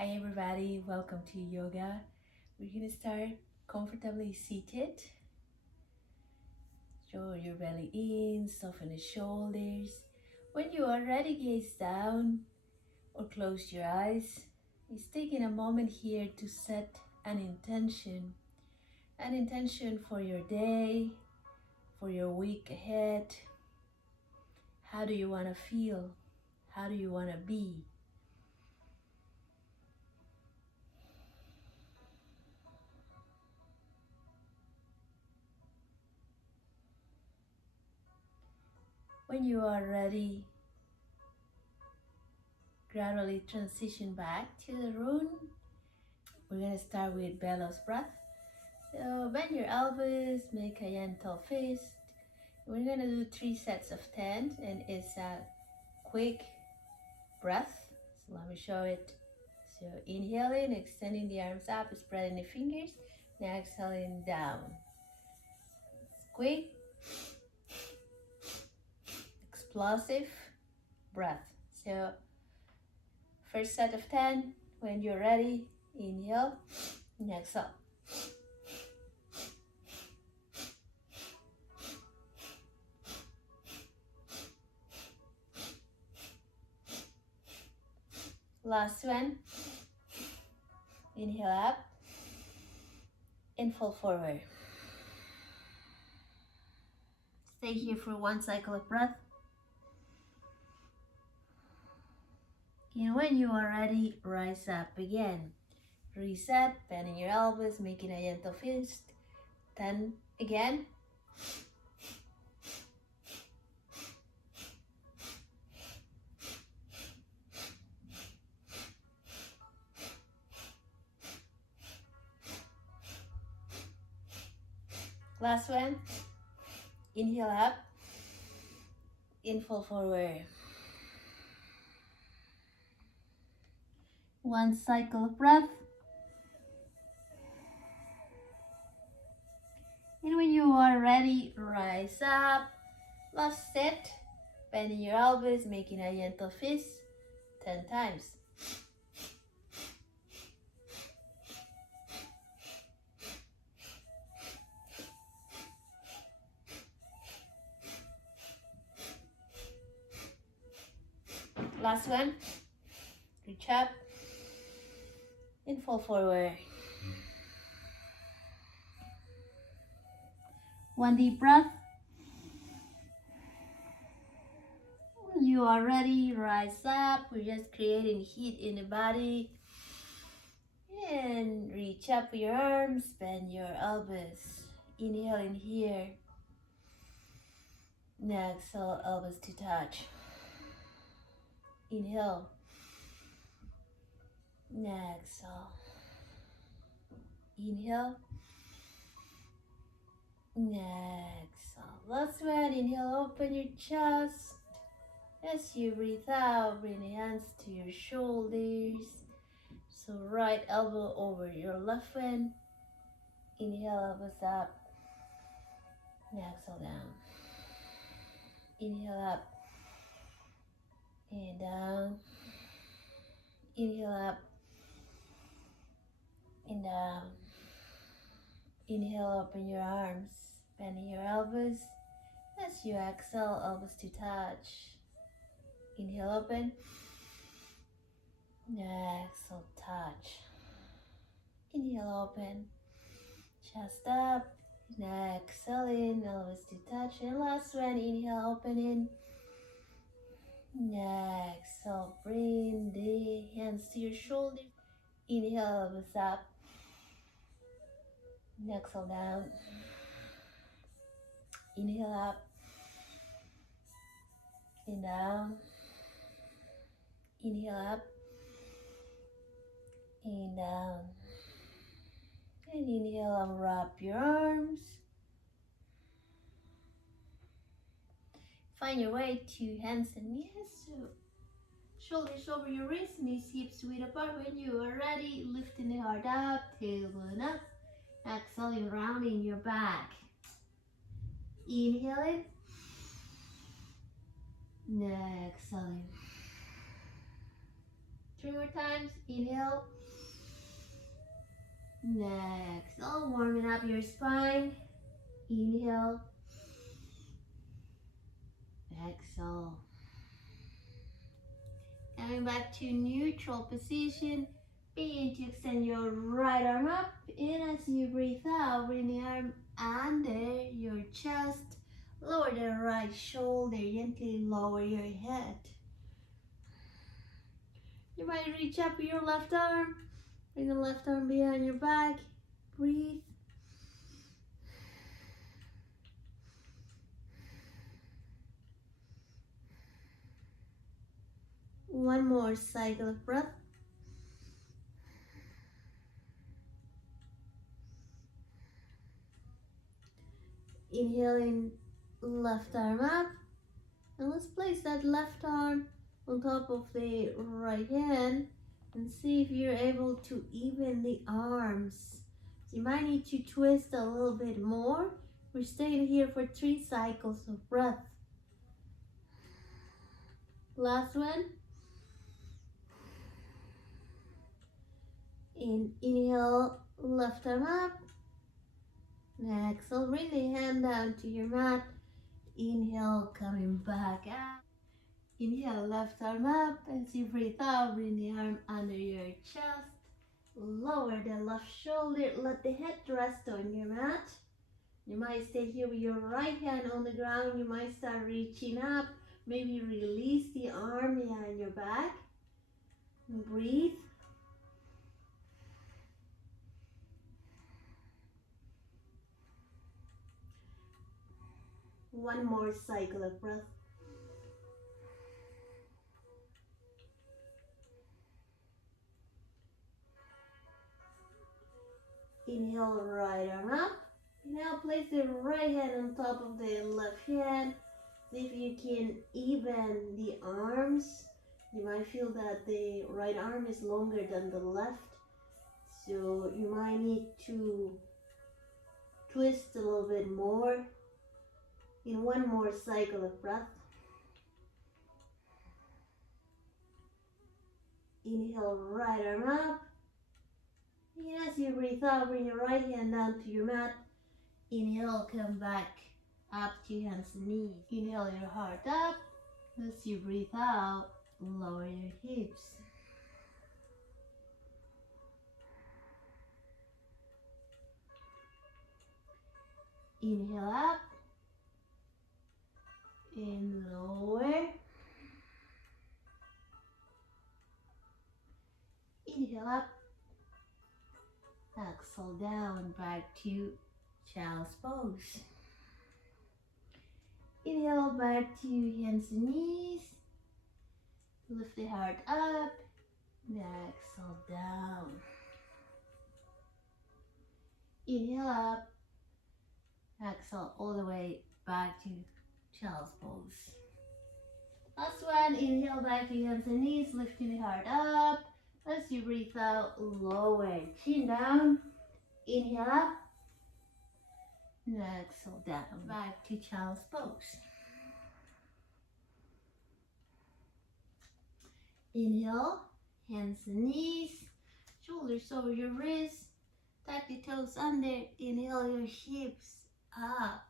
Hi everybody, welcome to yoga. We're gonna start comfortably seated. Draw your belly in, soften the shoulders. When you are ready, gaze down or close your eyes. It's taking a moment here to set an intention for your day, for your week ahead. How do you want to feel? How do you want to be? When you are ready, gradually transition back to the room. We're going to start with Bellows Breath. So bend your elbows, make a gentle fist. We're going to do 3 sets of 10 and it's a quick breath. So let me show it. So inhaling, extending the arms up, spreading the fingers. Now exhaling down. Quick, explosive breath. So first set of 10, when you're ready, inhale and exhale. Last one, inhale up and fall forward. Stay here for 1 cycle of breath. And when you are ready, rise up again. Reset, bending your elbows, making a gentle fist. 10 again. Last one. Inhale up and fall forward. 1 cycle of breath. And when you are ready, rise up. Last set. Bending your elbows, making a gentle fist. 10 times. Last one. Reach up and fall forward. 1 deep breath. When you are ready, rise up. We're just creating heat in the body. And reach up with your arms, bend your elbows. Inhale in here. Now exhale, elbows to touch. Inhale. Now exhale. Inhale. Now exhale. Last one. Inhale, open your chest. As you breathe out, bring the hands to your shoulders. So right elbow over your left one. Inhale, elbows up. Now exhale down. Inhale up and down. Inhale up and down. Inhale, open your arms, bending your elbows. As you exhale, elbows to touch. Inhale, open. Exhale, touch. Inhale, open. Chest up. Exhale in, elbows to touch. And last one, inhale, open in. Exhale, bring the hands to your shoulders. Inhale, elbows up. Exhale down. Inhale up and down. Inhale up and down. And inhale, unwrap your arms. Find your way to hands and knees. So shoulders over your wrists, knees hips width apart. When you are ready, lifting the heart up, tailbone up. Exhaling, rounding your back. Inhaling. Exhaling. 3 more times. Inhale. Exhale, warming up your spine. Inhale. Exhale. Coming back to neutral position. Begin to extend your right arm up. And as you breathe out, bring the arm under your chest. Lower the right shoulder. Gently lower your head. You might reach up with your left arm. Bring the left arm behind your back. Breathe. One more cycle of breath. Inhaling, left arm up. And let's place that left arm on top of the right hand and see if you're able to even the arms. So you might need to twist a little bit more. We're staying here for 3 cycles of breath. Last one. Inhale, left arm up. Exhale, bring the hand down to your mat. Inhale, coming back out. Inhale, left arm up. As you breathe out, bring the arm under your chest. Lower the left shoulder. Let the head rest on your mat. You might stay here with your right hand on the ground. You might start reaching up. Maybe release the arm behind your back. Breathe. One more cycle of breath. Inhale, right arm up. Now place the right hand on top of the left hand. See if you can even the arms. You might feel that the right arm is longer than the left. So you might need to twist a little bit more. In one more cycle of breath. Inhale, right arm up. And as you breathe out, bring your right hand down to your mat. Inhale, come back up to hands and knees. Inhale your heart up. As you breathe out, lower your hips. Inhale up and lower. Inhale up. Exhale down, back to child's pose. Inhale back to hands and knees. Lift the heart up. Exhale down. Inhale up. Exhale all the way back to child's pose. Last one. Inhale back to hands and knees. Lifting the heart up. As you breathe out, lower chin down. Inhale up. Exhale down. Back to child's pose. Inhale, hands and knees, shoulders over your wrists, tuck the toes under, inhale your hips up.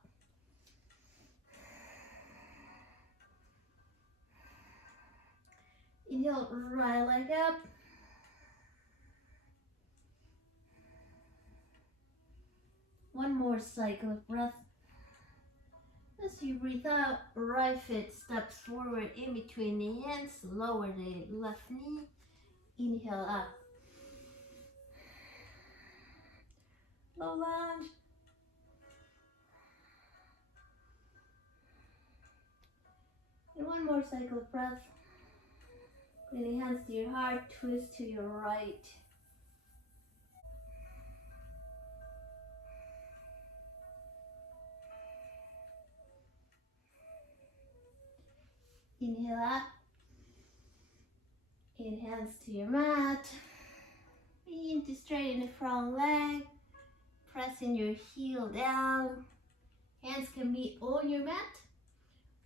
Inhale, right leg up. One more cycle of breath. As you breathe out, right foot steps forward in between the hands, lower the left knee, inhale up. Low lunge. And one more cycle of breath. Bring the hands to your heart, twist to your right. Inhale up. And hands to your mat. Begin to straighten the front leg. Pressing your heel down. Hands can be on your mat.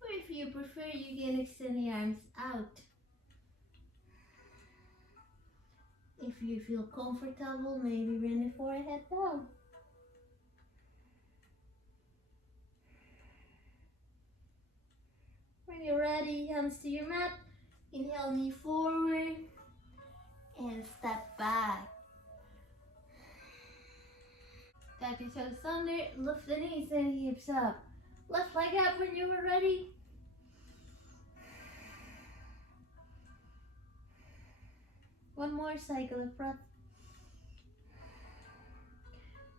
Or if you prefer, you can extend the arms out. If you feel comfortable, maybe bring the forehead down. When you're ready, hands to your mat. Inhale, knee forward and step back. Tuck your toes under, lift the knees and hips up. Left leg up when you are ready. One more cycle of breath.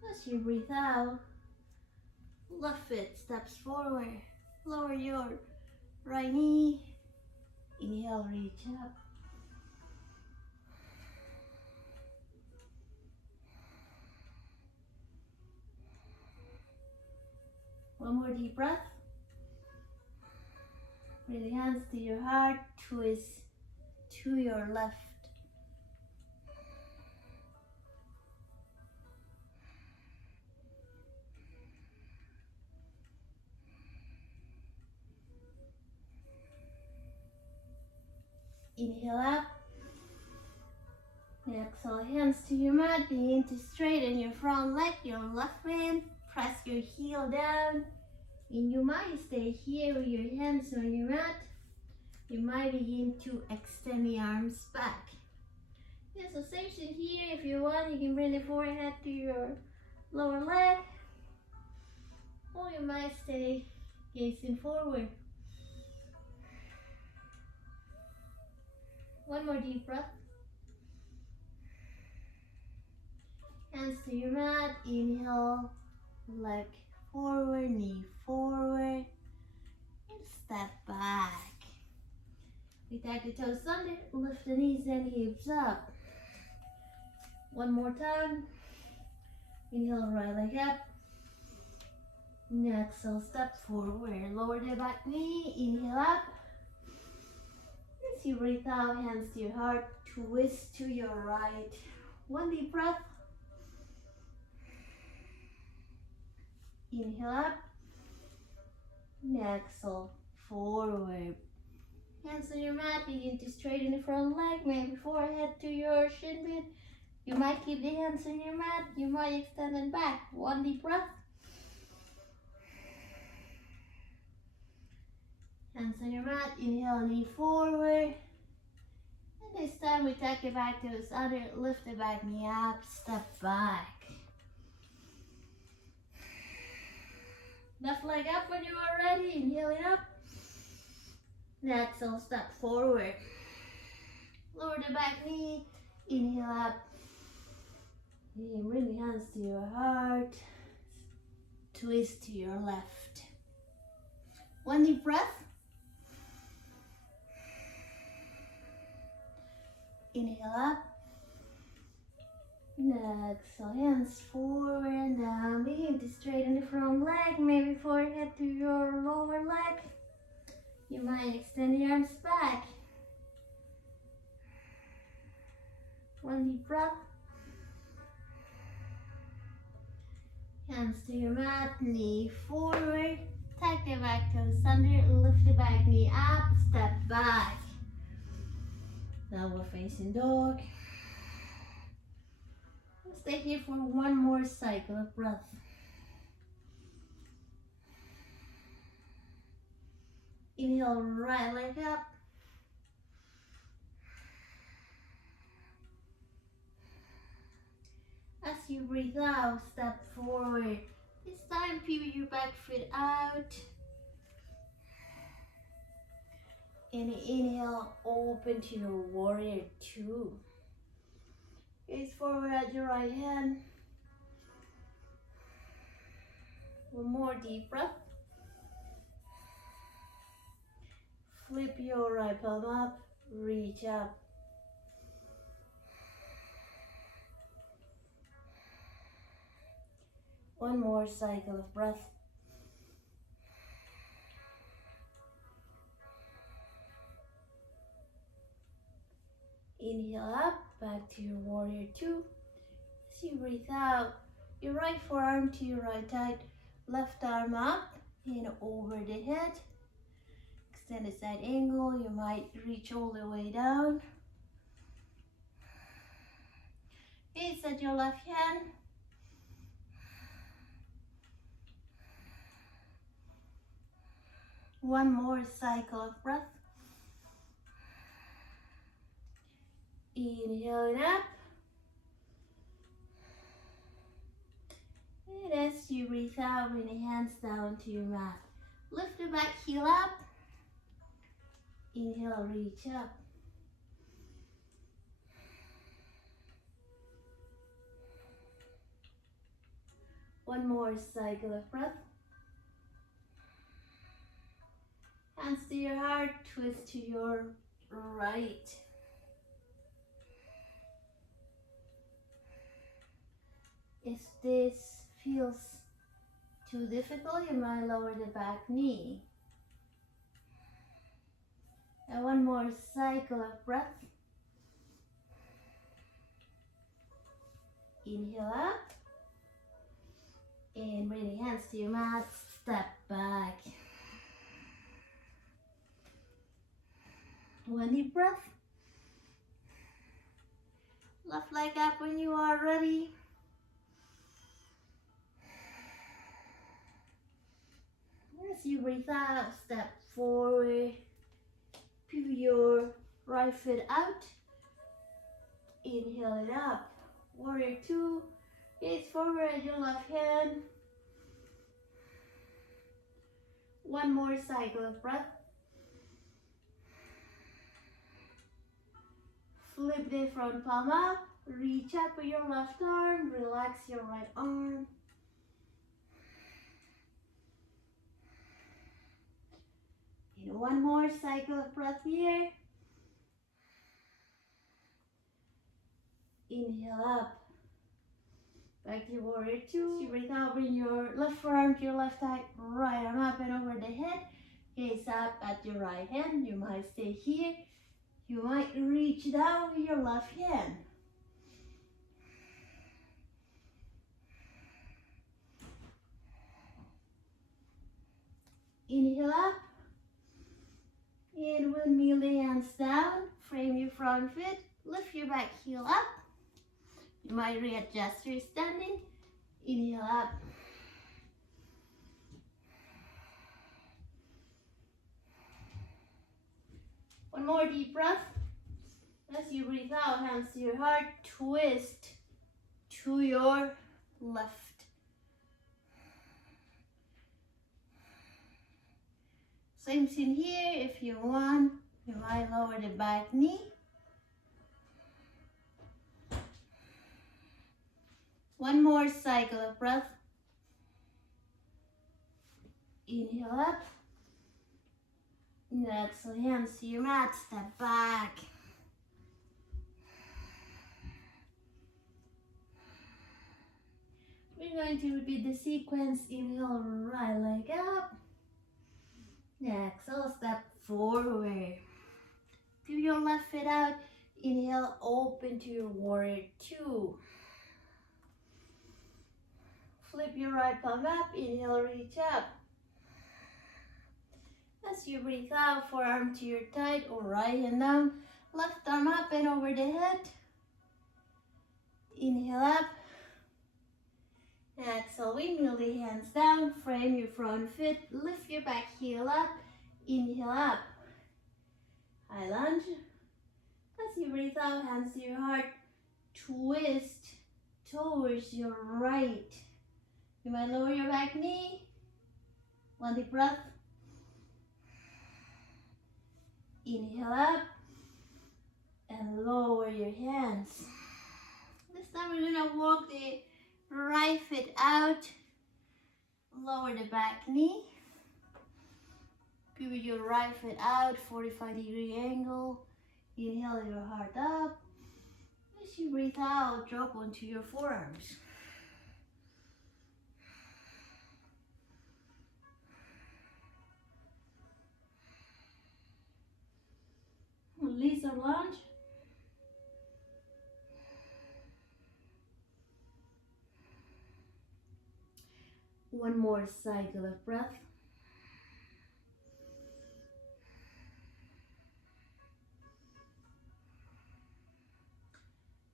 As you breathe out, left foot steps forward. Lower your right knee. Inhale, reach up. One more deep breath. Bring the hands to your heart, twist to your left. Inhale up. Exhale, hands to your mat. Begin to straighten your front leg, your left hand. Press your heel down. And you might stay here with your hands on your mat. You might begin to extend the arms back. Yeah, so same shit here. If you want, you can bring the forehead to your lower leg. Or you might stay gazing forward. One more deep breath. Hands to your mat. Inhale, leg forward, knee forward, and step back. We tuck the toes under, lift the knees and hips up. One more time. Inhale, right leg up. Exhale, step forward. Lower the back knee. Inhale up. As you breathe out, hands to your heart. Twist to your right. One deep breath. Inhale up. Exhale, forward. Hands on your mat. Begin to straighten the front leg. Maybe forehead to your shin pit. You might keep the hands on your mat. You might extend it back. One deep breath. Hands on your mat. Inhale, knee forward. And this time we tuck it back to the other. Lift the back knee up. Step back. Left leg up when you are ready. Inhaling up. Exhale, step forward. Lower the back knee. Inhale up. And bring the hands to your heart. Twist to your left. One deep breath. Inhale up. Exhale, hands forward and down. Begin to straighten the front leg. Maybe forehead to your lower leg. You might extend the arms back. One deep breath. Hands to your mat, knee forward. Tuck the back toes under, lift the back knee up, step back. Now we're facing dog. We'll stay here for one more cycle of breath. Inhale, right leg up. As you breathe out, step forward. This time, pivot your back foot out. And inhale, open to your warrior two. Gaze forward at your right hand. One more deep breath. Flip your right palm up, reach up. One more cycle of breath. Inhale up, back to your warrior two. As you breathe out, your right forearm to your right thigh, left arm up and over the head. Extend the side angle, you might reach all the way down. at your left hand. One more cycle of breath. Inhaling up. And as you breathe out, bring the hands down to your mat. Lift the back heel up. Inhale, reach up. One more cycle of breath. Hands to your heart, twist to your right. If this feels too difficult, you might lower the back knee. And one more cycle of breath. Inhale up. And bring the hands to your mat, step back. One deep breath. Left leg up when you are ready. As you breathe out, step forward. Pivot your right foot out. Inhale it up. Warrior two. Gaze forward at your left hand. One more cycle of breath. Flip the front palm up. Reach up with your left arm. Relax your right arm. And one more cycle of breath here. Inhale up. Back to warrior two. You breathe out, bring your left forearm to your left thigh, right arm up and over the head. Gaze up at your right hand. You might stay here. You might reach down with your left hand. Inhale up. And windmill the hands down. Frame your front foot. Lift your back heel up. You might readjust your standing. Inhale up. One more deep breath. As you breathe out, hands to your heart, twist to your left. Same thing here. If you want, you might lower the back knee. One more cycle of breath. Inhale up. And exhale, hands to your mat, step back. We're going to repeat the sequence. Inhale, right leg up. Exhale, step forward. Give your left foot out. Inhale, open to your warrior two. Flip your right palm up. Inhale, reach up. As you breathe out, forearm to your thigh or right hand down. Left arm up and over the head. Inhale up. Exhale, windmill the hands down. Frame your front foot. Lift your back heel up. Inhale up. High lunge. As you breathe out, hands to your heart. Twist towards your right. You might lower your back knee. One deep breath. Inhale up and lower your hands. This time we're gonna walk the right foot out, lower the back knee, pivot your right foot out, 45-degree angle. Inhale your heart up. As you breathe out, drop onto your forearms. Release or lunge. One more cycle of breath.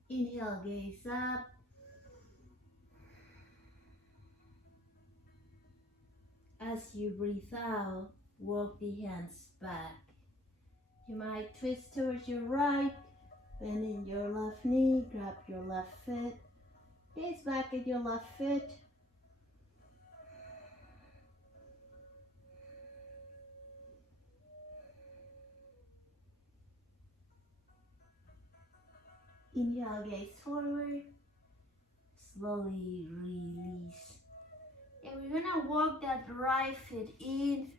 Inhale, gaze up. As you breathe out, walk the hands back. You might twist towards your right, bend in your left knee, grab your left foot, gaze back at your left foot. Inhale, gaze forward, slowly release. And we're gonna walk that right foot in,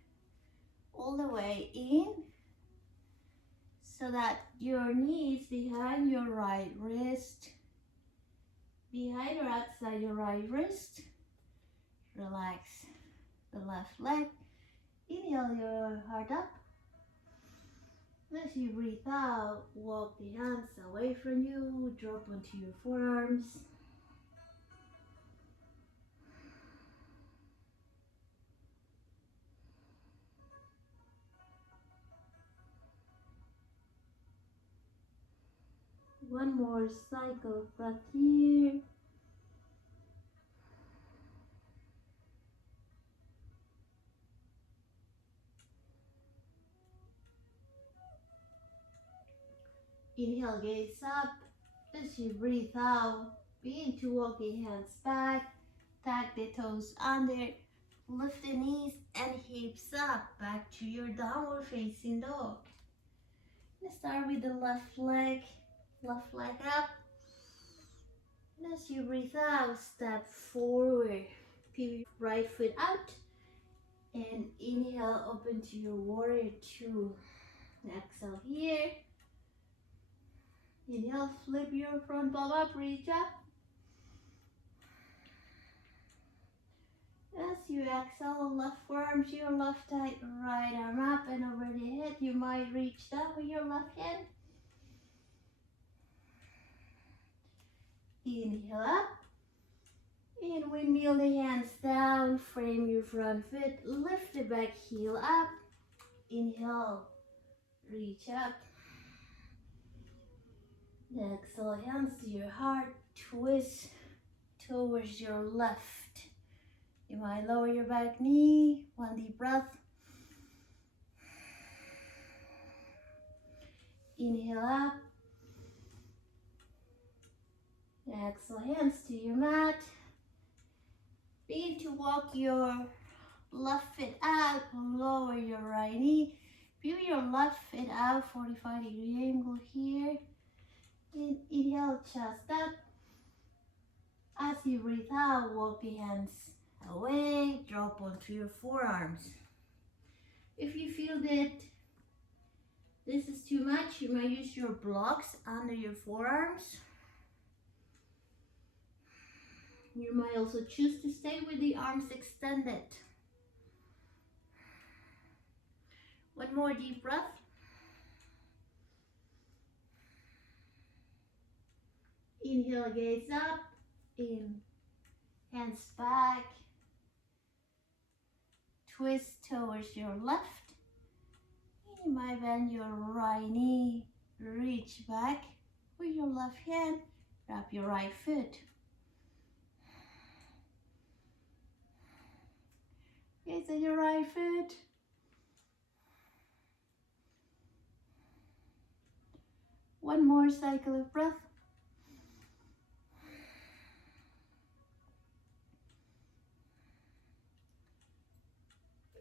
all the way in, so that your knee is behind your right wrist, behind or outside your right wrist. Relax the left leg. Inhale your heart up. As you breathe out, walk the hands away from you, drop onto your forearms. One more cycle of breath here. Inhale, gaze up. As you breathe out, begin to walk the hands back, tuck the toes under, lift the knees and hips up, back to your downward facing dog. Let's start with the left leg up. And as you breathe out, step forward, pivot your right foot out, and inhale, open to your warrior two. Exhale here. Inhale, flip your front palm up, reach up. As you exhale, left forearm to your left thigh, right arm up and over the head. You might reach down with your left hand. Inhale up. And windmill the hands down, frame your front foot, lift the back heel up. Inhale, reach up. Exhale, hands to your heart, twist towards your left. You might lower your back knee, one deep breath. Inhale up. Exhale, hands to your mat. Begin to walk your left foot out, lower your right knee. Pivot your left foot out, 45-degree angle here. And inhale, chest up. As you breathe out, walk the hands away, drop onto your forearms. If you feel that this is too much, you might use your blocks under your forearms. You might also choose to stay with the arms extended. One more deep breath. Inhale, gaze up, in, hands back, twist towards your left. You might bend your right knee, reach back with your left hand, grab your right foot. Gaze at your right foot. One more cycle of breath.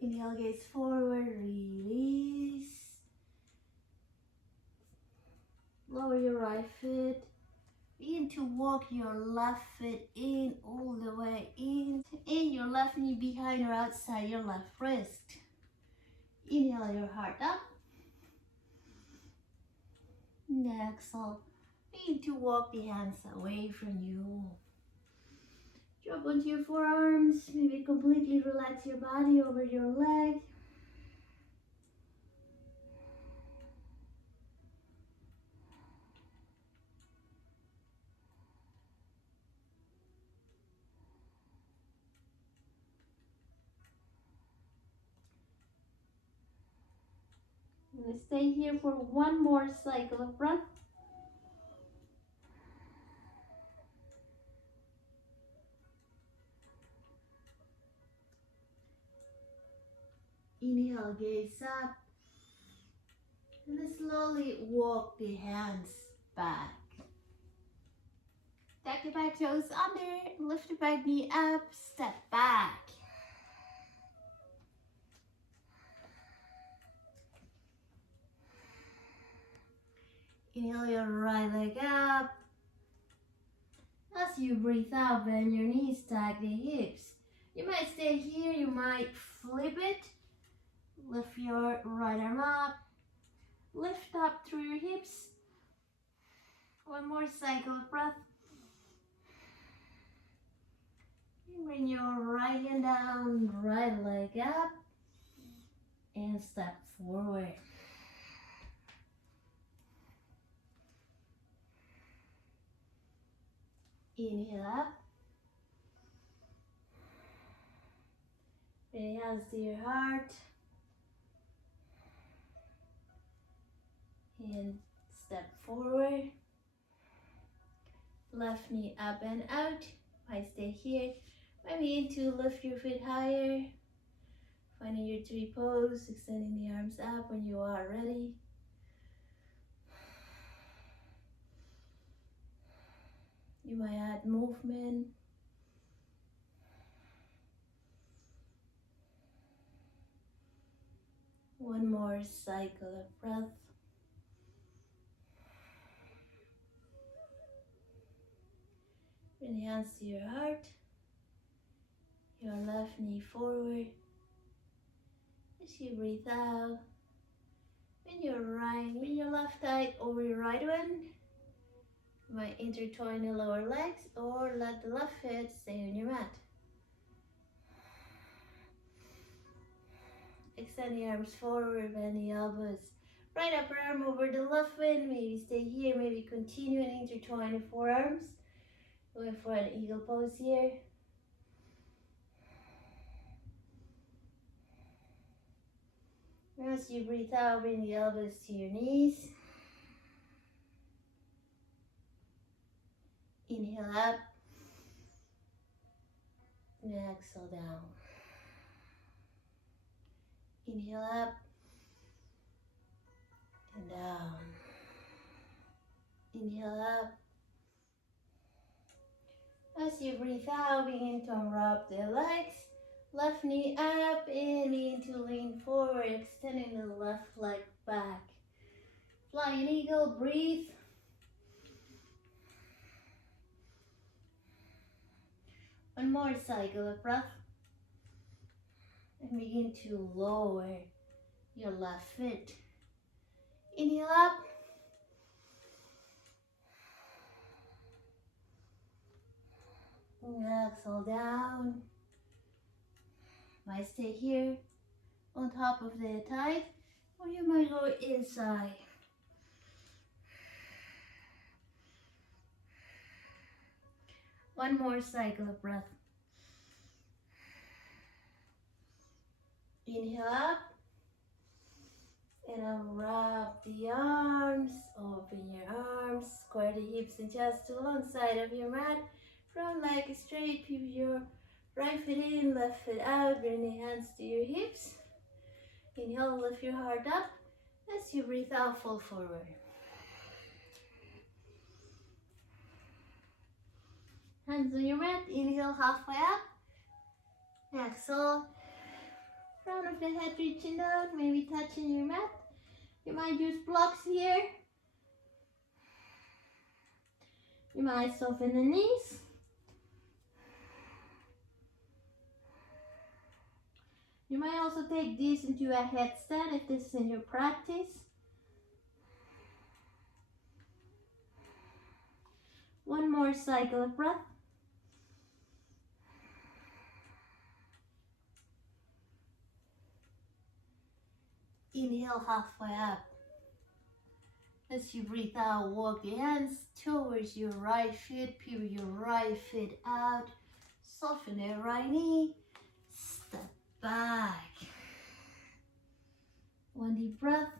Inhale, gaze forward, release. Lower your right foot. Begin to walk your left foot in, all the way in. And your left knee behind or outside your left wrist. Inhale your heart up. And exhale. Begin to walk the hands away from you. Drop onto your forearms. Maybe completely relax your body over your leg. I'm going to stay here for one more cycle of breath. Inhale, gaze up. And then slowly walk the hands back. Tuck the back toes under, lift the back knee up, step back. Inhale your right leg up. As you breathe out, bend your knees, stack the hips. You might stay here, you might flip it. Lift your right arm up. Lift up through your hips. One more cycle of breath. And bring your right hand down, right leg up, and step forward. Inhale up. Bring your hands to your heart. And step forward. Left knee up and out. Might stay here. Might begin to lift your feet higher. Finding your tree pose, extending the arms up when you are ready. You might add movement. One more cycle of breath. Bring the hands to your heart. Your left knee forward. As you breathe out, bend your left thigh over your right one. You might intertwine the lower legs or let the left foot stay on your mat. Extend the arms forward, bend the elbows. Right upper arm over the left one. Maybe stay here, maybe continue and intertwine the forearms. Going for an eagle pose here. As you breathe out, bring the elbows to your knees. Inhale up. And exhale down. Inhale up. And down. Inhale up. As you breathe out, begin to unwrap the legs. Left knee up and begin to lean forward, extending the left leg back. Flying eagle, breathe. One more cycle of breath. And begin to lower your left foot. Inhale up. And exhale down. Might stay here on top of the thigh, or you might go inside. One more cycle of breath. Inhale up. And unwrap the arms. Open your arms. Square the hips and chest to one side of your mat. Front leg straight. Pivot your right foot in, left foot out. Bring the hands to your hips. Inhale, lift your heart up. As you breathe out, fall forward. Hands on your mat. Inhale, halfway up. Exhale. Front of the head reaching down, maybe touching your mat. You might use blocks here. You might soften the knees. You might also take this into a headstand if this is in your practice. One more cycle of breath. Inhale, halfway up. As you breathe out, walk the hands towards your right foot, pivot your right foot out, soften the right knee, step back. One deep breath,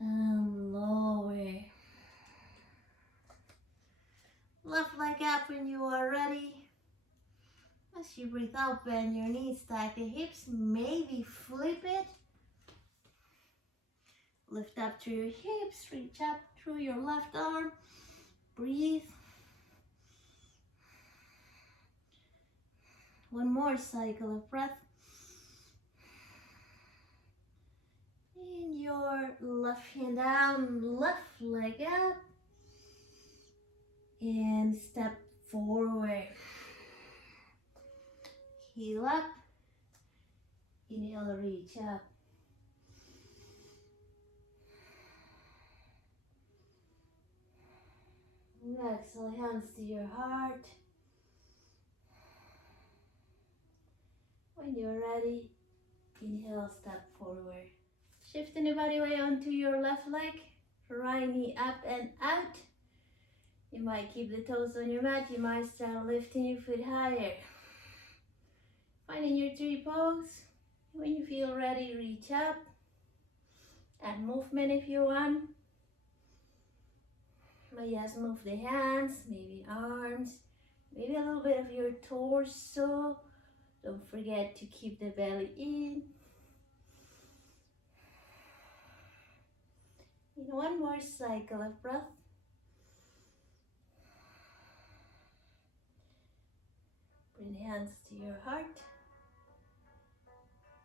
and lower. Left leg up when you are ready. As you breathe out, bend your knees, stack the hips, maybe flip it. Lift up through your hips, reach up through your left arm. Breathe. One more cycle of breath. And your left hand down, left leg up. And step forward. Heel up. Inhale, reach up. Exhale, hands to your heart. When you're ready, inhale, step forward. Shifting the body weight onto your left leg. Right knee up and out. You might keep the toes on your mat. You might start lifting your foot higher. Finding your tree pose. When you feel ready, reach up. Add movement if you want. But yes, move the hands, maybe arms, maybe a little bit of your torso. Don't forget to keep the belly in. In one more cycle of breath. Bring the hands to your heart.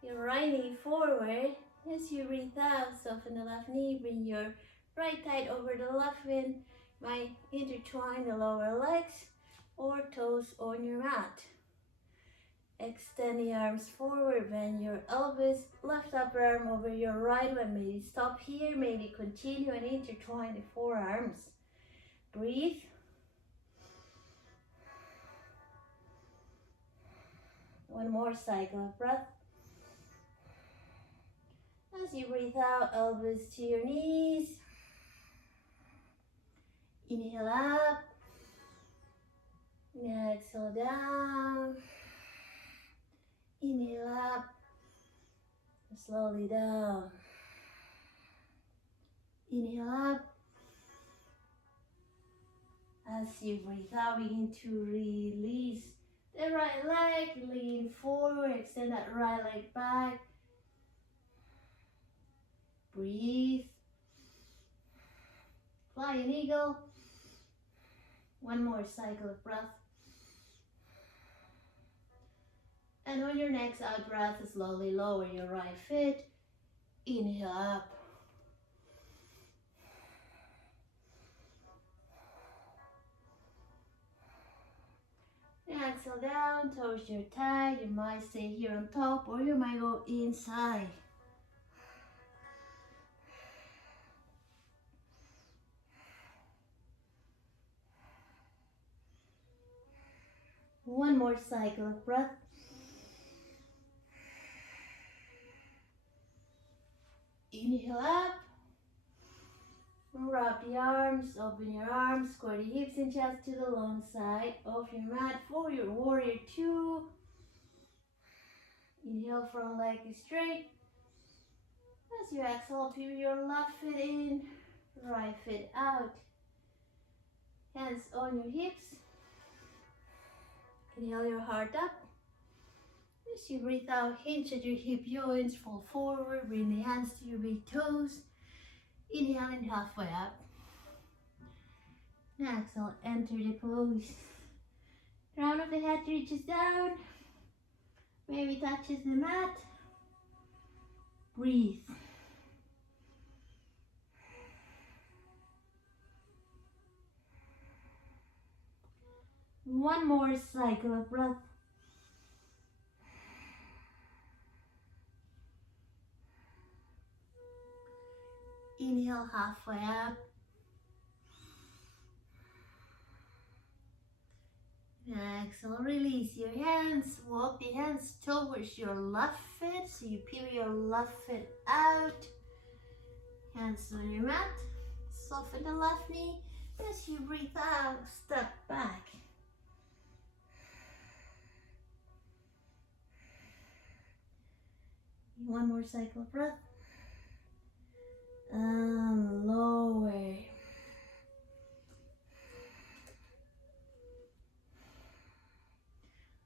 Your right knee forward. As you breathe out, soften the left knee. Bring your right thigh over the left shin. Might intertwine the lower legs or toes on your mat. Extend the arms forward, bend your elbows, left upper arm over your right one. Maybe stop here, maybe continue and intertwine the forearms. Breathe. One more cycle of breath. As you breathe out, elbows to your knees. Inhale up. Exhale down. Inhale up. Slowly down. Inhale up. As you breathe out, begin to release the right leg. Lean forward. Extend that right leg back. Breathe. Flying eagle. One more cycle of breath. And on your next out breath, slowly lower your right foot. Inhale up. Exhale down towards your thigh. You might stay here on top or you might go inside. One more cycle of breath. Inhale up. Wrap the arms, open your arms, square the hips and chest to the long side of your mat for your warrior two. Inhale, front leg is straight. As you exhale, peel your left foot in, right foot out. Hands on your hips. Inhale your heart up. As you breathe out, hinge at your hip joints, fall forward, bring the hands to your big toes. Inhale and halfway up. Exhale, enter the pose. Crown of the head reaches down. Maybe touches the mat. Breathe. One more cycle of breath. Inhale, halfway up. Exhale, release your hands. Walk the hands towards your left foot. So you peel your left foot out. Hands on your mat. Soften the left knee. As you breathe out, step back. One more cycle of breath. And lower.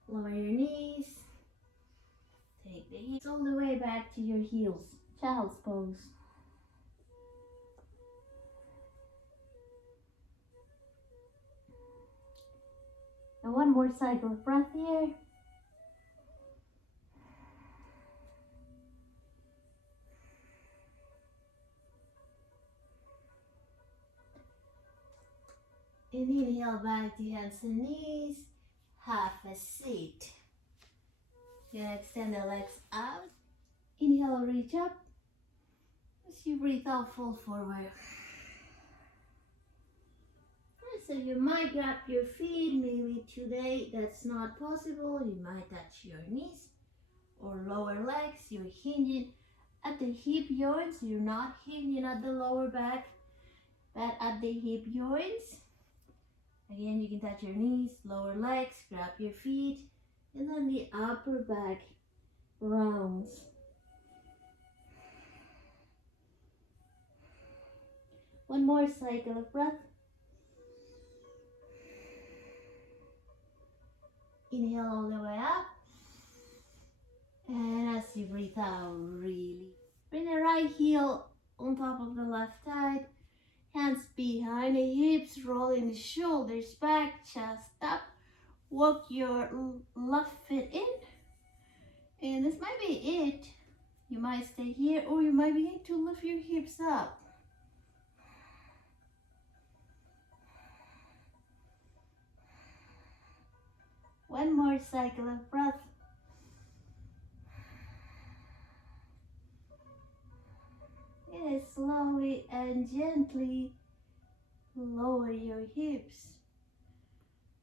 Lower your knee. to your heels, child's pose. And one more cycle of breath here. And inhale back to hands and knees, half a seat. You're gonna extend the legs out. Inhale, reach up. As you breathe out, fall forward. So you might grab your feet, maybe today that's not possible. You might touch your knees or lower legs. You're hinging at the hip joints. You're not hinging at the lower back, but at the hip joints. Again, you can touch your knees, lower legs, grab your feet, and then the upper back rounds. One more cycle of breath. Inhale all the way up. And as you breathe out, really bring the right heel on top of the left thigh. Hands behind the hips, rolling the shoulders back, chest up. Walk your left foot in. And this might be it. You might stay here or you might begin to lift your hips up. One more cycle of breath. And slowly and gently lower your hips.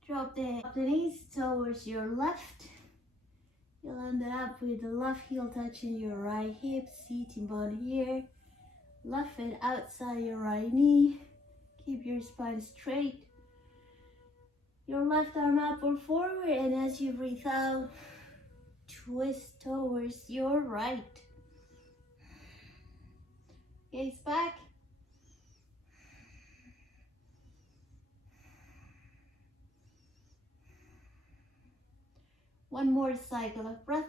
Drop the knees towards your left. You'll end up with the left heel touching your right hip, sitting bone here. Left foot outside your right knee. Keep your spine straight. Your left arm up or forward, and as you breathe out, twist towards your right. Gaze back. One more cycle of breath.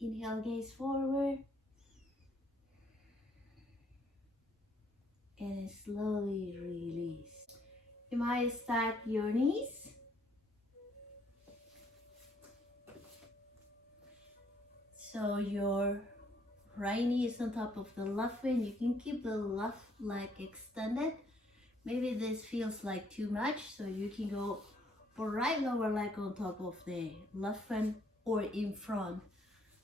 Inhale, gaze forward. And slowly release. You might stack your knees. So your right knee is on top of the left one. You can keep the left leg extended. Maybe this feels like too much, so you can go for right lower leg on top of the left one or in front.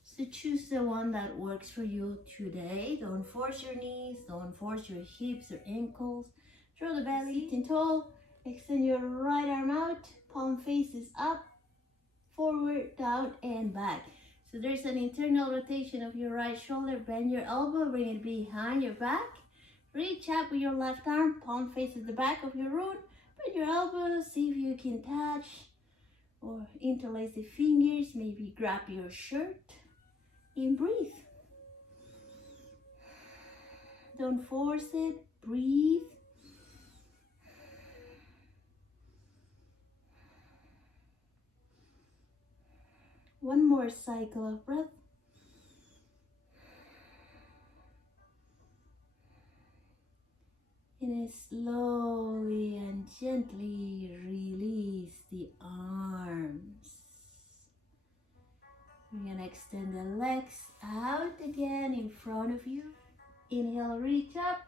So choose the one that works for you today. Don't force your knees, don't force your hips or ankles. Draw the belly, sitting tall. Extend your right arm out, palm faces up, forward, down, and back. So there's an internal rotation of your right shoulder. Bend your elbow, bring it behind your back. Reach up with your left arm, palm faces the back of your root. Bend your elbow, see if you can touch or interlace the fingers. Maybe grab your shirt and breathe. Don't force it, breathe. One more cycle of breath. And slowly and gently release the arms. We're gonna extend the legs out again in front of you. Inhale, reach up.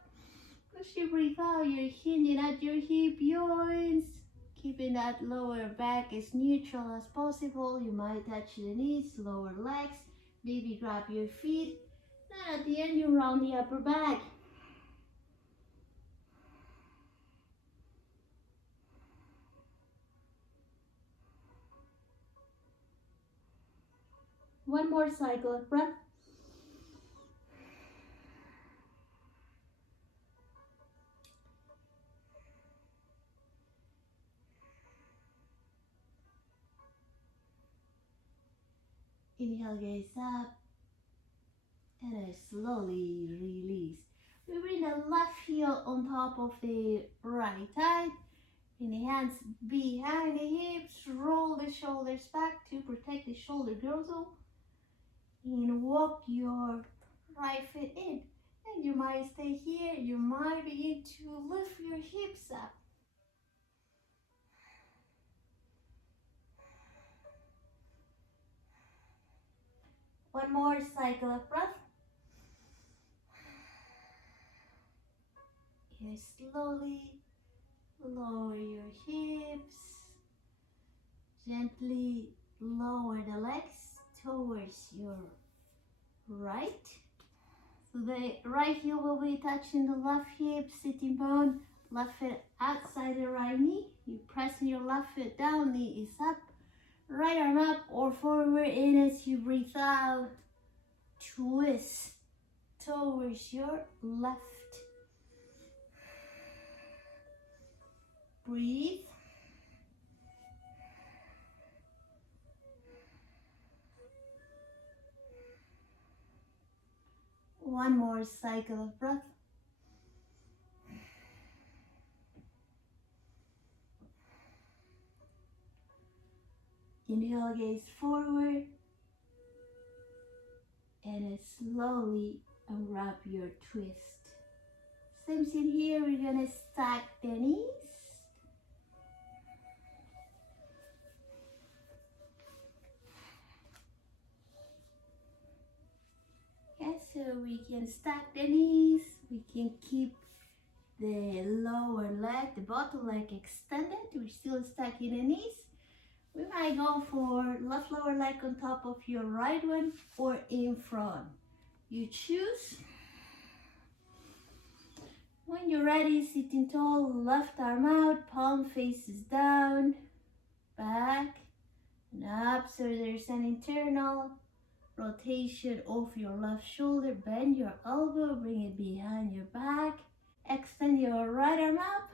As you breathe out, you're hinging at your hip joints. Keeping that lower back as neutral as possible. You might touch the knees, lower legs, maybe grab your feet. Then at the end, you round the upper back. One more cycle of breath. Inhale, gaze up, and slowly release. We bring the left heel on top of the right thigh. Bring the hands behind the hips. Roll the shoulders back to protect the shoulder girdle. And walk your right foot in. And you might stay here. You might begin to lift your hips up. One more cycle of breath. And slowly lower your hips. Gently lower the legs towards your right. So the right heel will be touching the left hip, sitting bone, left foot outside the right knee. You pressing your left foot down, knee is up. Right arm up or forward, and as you breathe out, twist towards your left. Breathe. One more cycle of breath. Inhale, gaze forward, and slowly unwrap your twist. Same thing here, we're gonna stack the knees. Okay, so we can stack the knees, we can keep the lower leg, the bottom leg extended. We're still stacking the knees. We might go for left lower leg on top of your right one or in front. You choose. When you're ready, sitting tall, left arm out, palm faces down, back and up. So there's an internal rotation of your left shoulder. Bend your elbow, bring it behind your back. Extend your right arm up,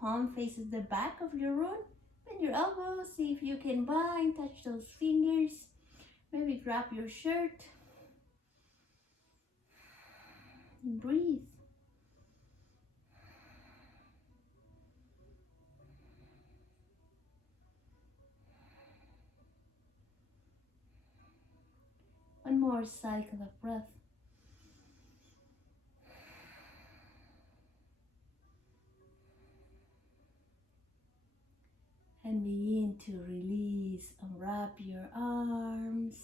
palm faces the back of your room. Bend your elbow, see if you can bind, touch those fingers. Maybe grab your shirt. And breathe. One more cycle of breath. And begin to release. Unwrap your arms.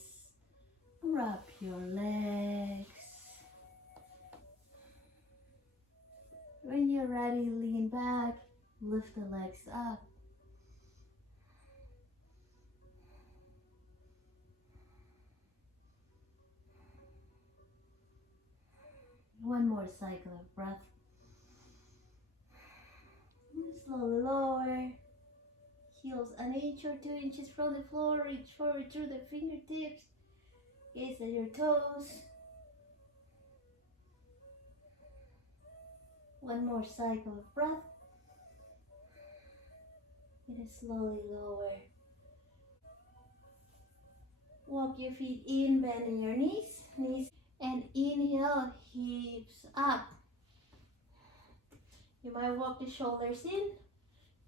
Unwrap your legs. When you're ready, lean back. Lift the legs up. One more cycle of breath. Slowly lower. Heels an inch or 2 inches from the floor. Reach forward through the fingertips. Gaze at your toes. One more cycle of breath. And slowly lower. Walk your feet in, bending your knees. And inhale, hips up. You might walk the shoulders in.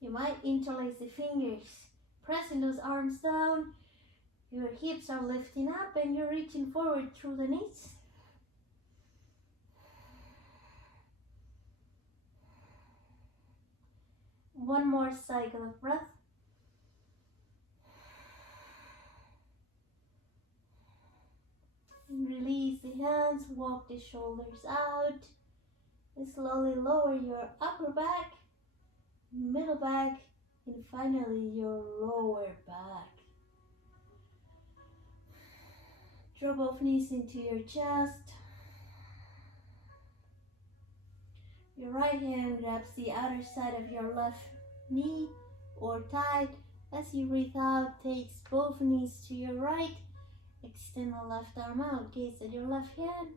You might interlace the fingers. Pressing those arms down. Your hips are lifting up and you're reaching forward through the knees. One more cycle of breath. And release the hands, walk the shoulders out. And slowly lower your upper back, middle back, and finally your lower back. Draw both knees into your chest. Your right hand grabs the outer side of your left knee or thigh. As you breathe out, takes both knees to your right. Extend the left arm out, gaze at your left hand.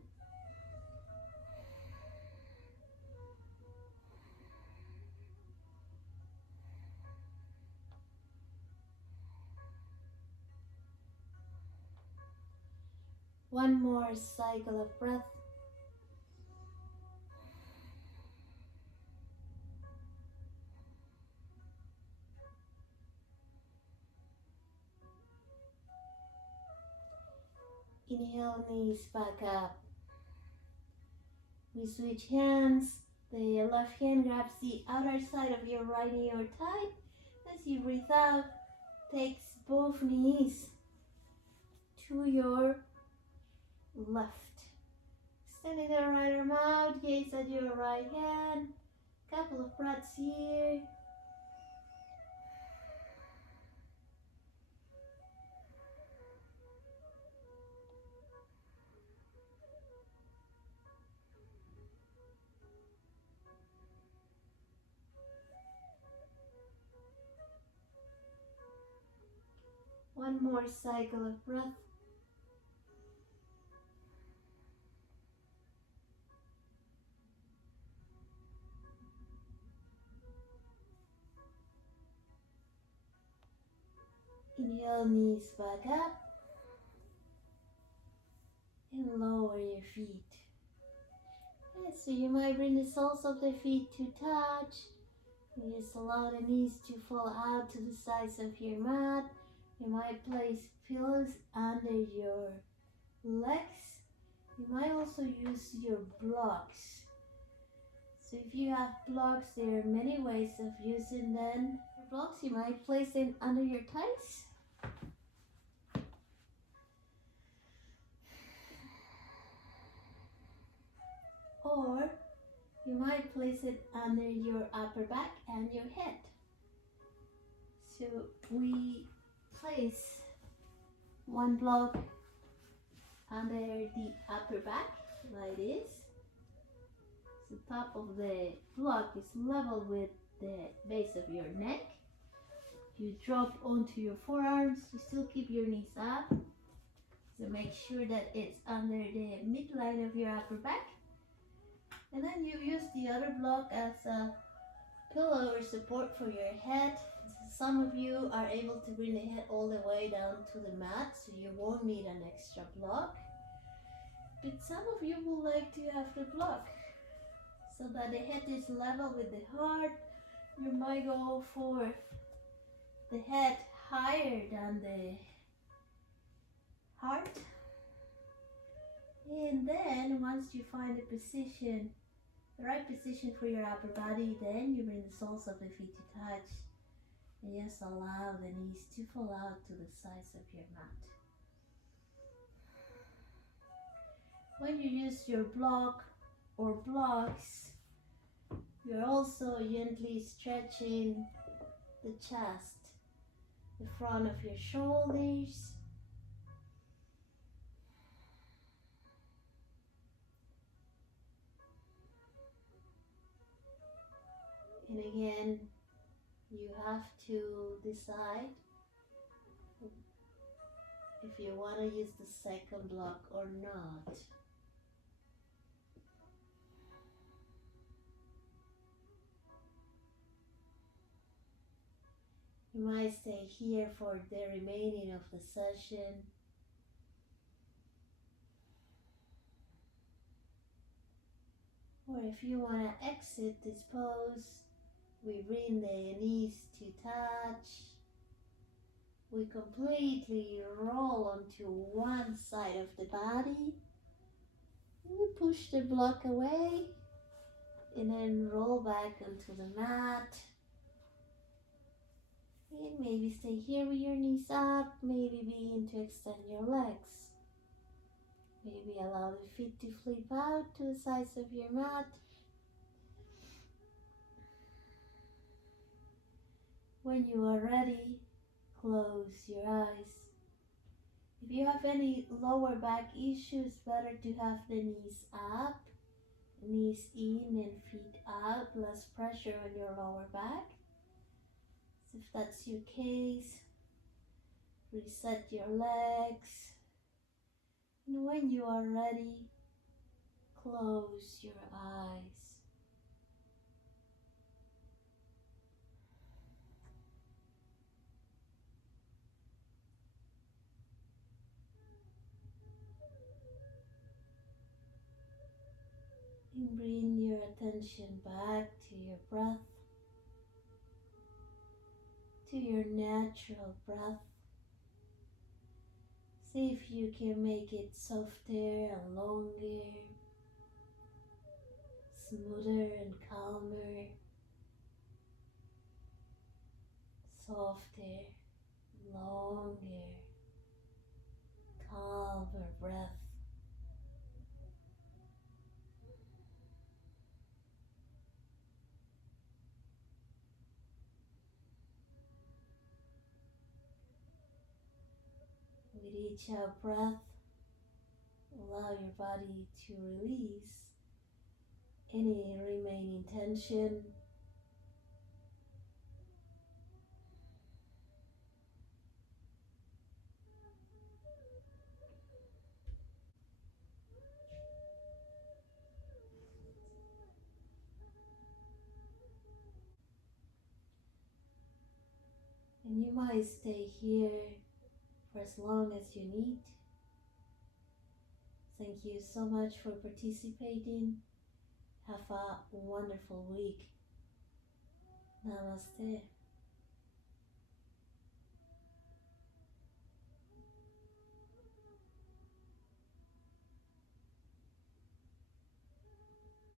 One more cycle of breath. Inhale, knees back up. We switch hands. The left hand grabs the outer side of your right knee or thigh. As you breathe out, takes both knees to your left. Extending the right arm out, gaze at your right hand. Couple of breaths here. One more cycle of breath. Inhale, knees back up. And lower your feet. Okay, so you might bring the soles of the feet to touch. You just allow the knees to fall out to the sides of your mat. You might place pillows under your legs. You might also use your blocks. So if you have blocks, there are many ways of using them. Your blocks, you might place them under your thighs. Or you might place it under your upper back and your head. So we place one block under the upper back like this. The top of the block is level with the base of your neck. You drop onto your forearms. You still keep your knees up. So make sure that it's under the midline of your upper back. And then you use the other block as a pillow or support for your head. Some of you are able to bring the head all the way down to the mat, so you won't need an extra block. But some of you would like to have the block so that the head is level with the heart. You might go for the head higher than the heart. And then once you find the position, the right position for your upper body, then you bring the soles of the feet to touch. And just allow the knees to fall out to the sides of your mat. When you use your block or blocks, you're also gently stretching the chest, the front of your shoulders. And again, you have to decide if you want to use the second block or not. You might stay here for the remaining of the session. Or if you want to exit this pose, we bring the knees to touch. We completely roll onto one side of the body. We push the block away and then roll back onto the mat. And maybe stay here with your knees up. Maybe begin to extend your legs. Maybe allow the feet to flip out to the sides of your mat. When you are ready, close your eyes. If you have any lower back issues, better to have the knees up, knees in and feet out, less pressure on your lower back. So if that's your case, reset your legs. And when you are ready, close your eyes. And bring your attention back to your breath, to your natural breath. See if you can make it softer and longer, smoother and calmer, softer, longer, calmer breath. With each out breath, allow your body to release any remaining tension. And you might stay here for as long as you need. Thank you so much for participating. Have a wonderful week. Namaste.